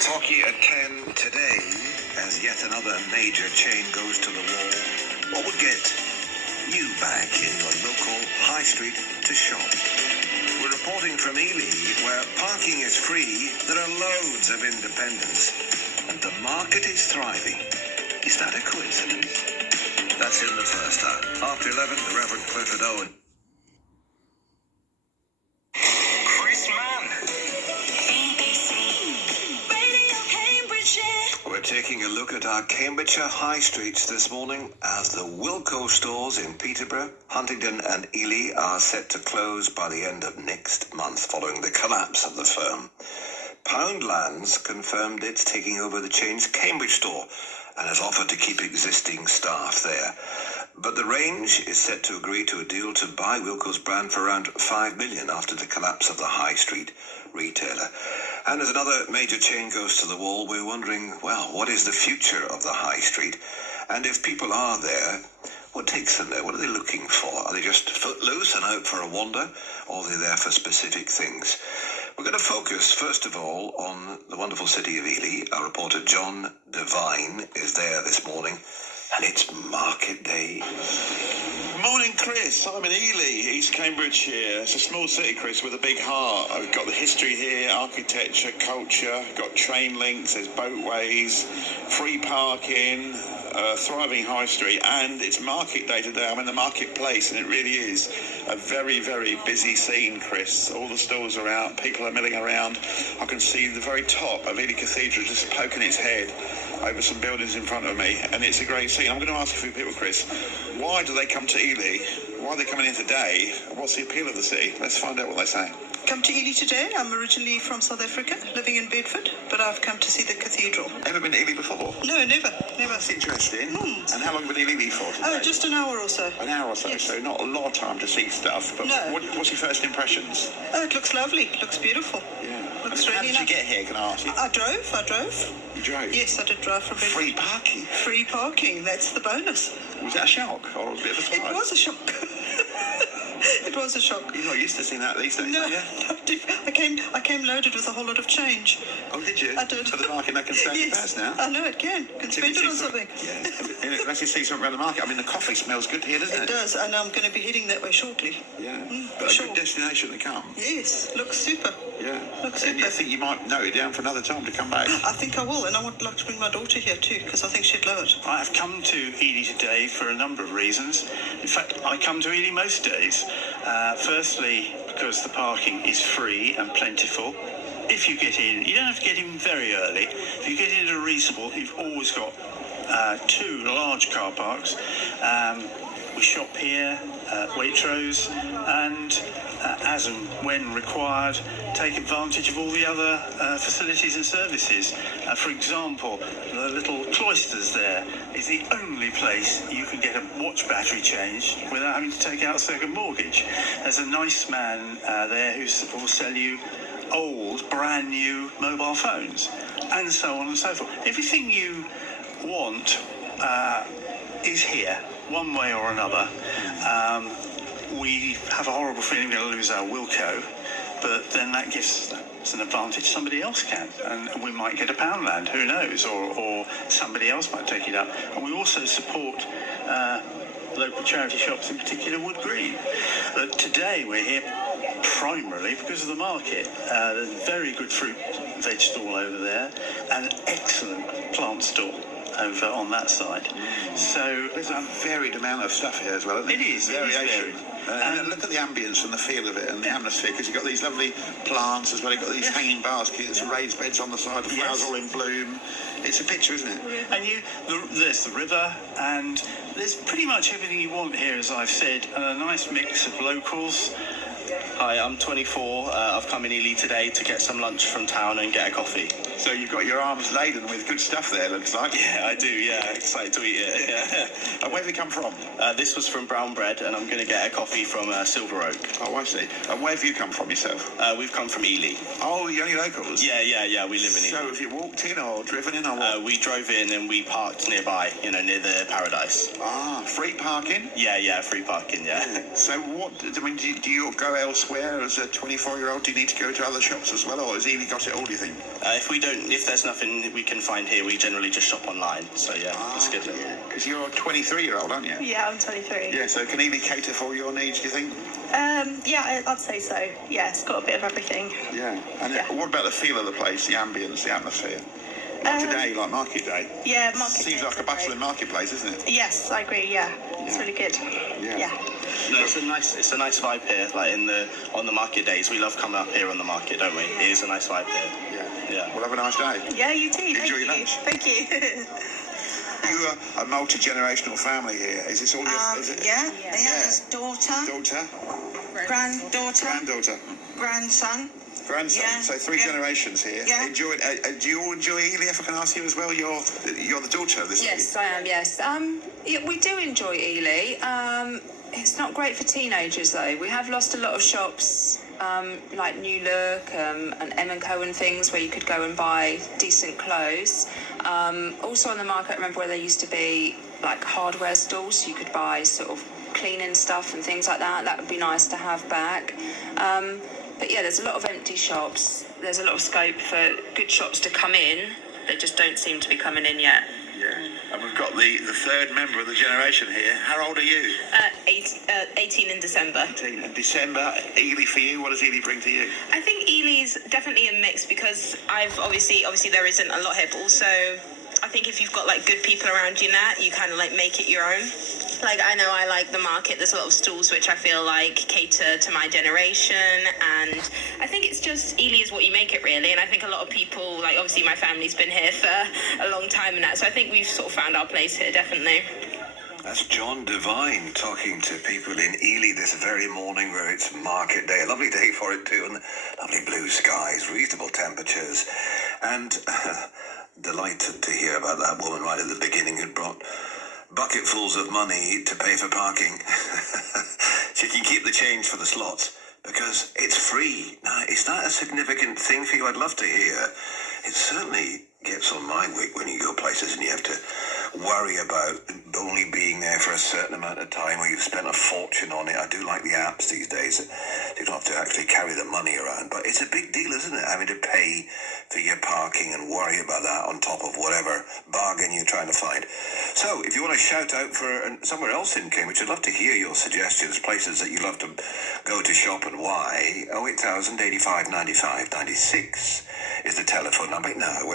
Talkie at 10 today, as yet another major chain goes to the wall. What would get you back in your local high street to shop? We're reporting from Ely, where parking is free, there are loads of independents, and the market is thriving. Is that a coincidence? That's in the first hour. After 11, the Reverend Clifford Owen. Chris Mann. Radio Cambridgeshire. We're taking a look at our Cambridgeshire high streets this morning as the Wilko stores in Peterborough, Huntingdon and Ely are set to close by the end of next month following the collapse of the firm. Poundland's confirmed it's taking over the chain's Cambridge store and has offered to keep existing staff there. But the range is set to agree to a deal to buy Wilko's brand for around $5 million after the collapse of the high street retailer. And as another major chain goes to the wall, we're wondering, well, what is the future of the high street? And if people are there, what takes them there? What are they looking for? Are they just footloose and out for a wander? Or are they there for specific things? We're going to focus, first of all, on the wonderful city of Ely. Our reporter John Devine is there this morning, and it's market day. Morning, Chris. I'm in Ely, East Cambridgeshire. It's a small city, Chris, with a big heart. I've got the history here, architecture, culture, got train links, there's boatways, free parking, thriving high street, and it's market day today. I'm in the marketplace, and it really is a very, very busy scene, Chris. All the stalls are out, people are milling around. I can see the very top of Ely Cathedral just poking its head over some buildings in front of me, and it's a great scene. I'm going to ask a few people, Chris, why do they come to Ely? Why are they coming in today? What's the appeal of the city? Let's find out what they say. Come to Ely today. I'm originally from South Africa, living in Bedford, but I've come to see the cathedral. Ever been to Ely before? No, never. That's interesting. And how long have you been in Ely for today? Oh, just an hour or so. An hour or so, yes. So not a lot of time to see stuff. But no. What's your first impressions? Oh, it looks lovely. It looks beautiful. Yeah. Looks How really did you nice. get here, can I ask you? I drove. You drove? Yes, I did drive from Bedford. Free parking? Free parking, that's the bonus. Was that a shock or a bit of a surprise? It was a shock. It was a shock. You're not used to seeing that these days, No, are you? I came loaded with a whole lot of change. Oh, did you? I did. So the market that can stand yes, fast now? I know it can. Can spend it on something. Yeah. Unless you see something around the market. I mean, the coffee smells good here, doesn't it? It does, and I'm going to be heading that way shortly. Yeah. For a sure. good destination to come. Yes, looks super. Yeah. Looks And super. you think you might note it down for another time to come back? I think I will, and I would like to bring my daughter here too, because I think she'd love it. I have come to Ely today for a number of reasons. In fact, I come to Ely most days. Firstly, because the parking is free and plentiful. If you get in, you don't have to get in very early. If you get in at a reasonable, you've always got two large car parks. We shop here, Waitrose, and as and when required, take advantage of all the other facilities and services. For example, the little cloisters there is the only place you can get a watch battery changed without having to take out a second mortgage. There's a nice man there who will sell you old, brand new mobile phones, and so on and so forth. Everything you want is here, one way or another. We have a horrible feeling we're going to lose our Wilko, but then that gives us an advantage somebody else can, and we might get a Poundland, who knows, or somebody else might take it up. And we also support local charity shops, in particular Wood Green. But today we're here primarily because of the market. There's a very good fruit and veg stall over there, and an excellent plant stall over on that side. So there's a varied amount of stuff here as well, isn't it? It is. Variation. It is And look at the ambience and the feel of it and the atmosphere, because you've got these lovely plants as well. You've got these hanging baskets, raised beds on the side, the flowers all in bloom. It's a picture, isn't it? And there's the river, and there's pretty much everything you want here, as I've said, and a nice mix of locals. Hi, I'm 24. I've come in Ely today to get some lunch from town and get a coffee. So you've got your arms laden with good stuff there, looks like. Yeah, I do, yeah. Excited to eat it, yeah. And where have you come from? This was from Brown Bread, and I'm going to get a coffee from Silver Oak. Oh, I see. And where have you come from yourself? We've come from Ely. Oh, you're only locals? Yeah, we live in Ely. So have you walked in or driven in or what? We drove in and we parked nearby, near the Paradise. Ah, free parking? Yeah, free parking, yeah. So what, I mean, do you go elsewhere as a 24-year-old? Do you need to go to other shops as well, or has Ely got it all, do you think? If there's nothing we can find here, we generally just shop online. So yeah, that's good. Because you're a 23-year-old, aren't you? Yeah, I'm 23. Yeah, so can Ely cater for your needs, do you think? Yeah, I'd say so. Yeah, it's got a bit of everything. Yeah. And what about the feel of the place, the ambience, the atmosphere? Like today, like market day. Yeah, market Seems day like a bustling marketplace, isn't it? Yes, I agree. Yeah, it's really good. Yeah. No, it's a nice vibe here. Like on the market days, we love coming up here on the market, don't we? It is a nice vibe here. Yeah. Well, have a nice day. Yeah, you too. Enjoy your lunch. Thank you. You are a multi-generational family here. Is this all your... is it? Yeah, there's daughter, Daughter? granddaughter, Grandson? grandson. Yeah. So three generations here. Yeah. Do you all enjoy Ely, if I can ask you as well? You're the daughter of this Yes, I am, yes. Yeah, we do enjoy Ely. It's not great for teenagers, though. We have lost a lot of shops, like New Look and M&Co and things, where you could go and buy decent clothes. Also on the market, I remember where there used to be, like, hardware stalls, so you could buy sort of cleaning stuff and things like that. That would be nice to have back. But yeah, there's a lot of empty shops. There's a lot of scope for good shops to come in. They just don't seem to be coming in yet. Yeah. And we've got the third member of the generation here. How old are you? 18 in December. 18 in December. Ely for you, what does Ely bring to you? I think Ely's definitely a mix because I've obviously there isn't a lot here, but also I think if you've got like good people around you now, you kind of like make it your own. Like I know I like the market. There's a lot of stalls which I feel like cater to my generation, and I think it's just Ely is what you make it really. And I think a lot of people, like obviously my family's been here for a long time and that, so I think we've sort of found our place here definitely. That's John Devine talking to people in Ely this very morning where it's market day. A lovely day for it too, and lovely blue skies, reasonable temperatures, and delighted to hear about that woman right at the beginning who brought bucketfuls of money to pay for parking. She can keep the change for the slots because it's free. Now, is that a significant thing for you? I'd love to hear. It certainly gets on my wick when you go places and you have to worry about only being there for a certain amount of time or you've spent a fortune on it. I do like the apps these days. You don't have to actually carry the money around, but it's a big deal, isn't it? Having to pay for your parking and worry about that on top of whatever bargain you're trying to find. So if you want to shout out for somewhere else in Cambridge, I'd love to hear your suggestions, places that you love to go to shop and why. 08000 85 95 96 is the telephone number. Now,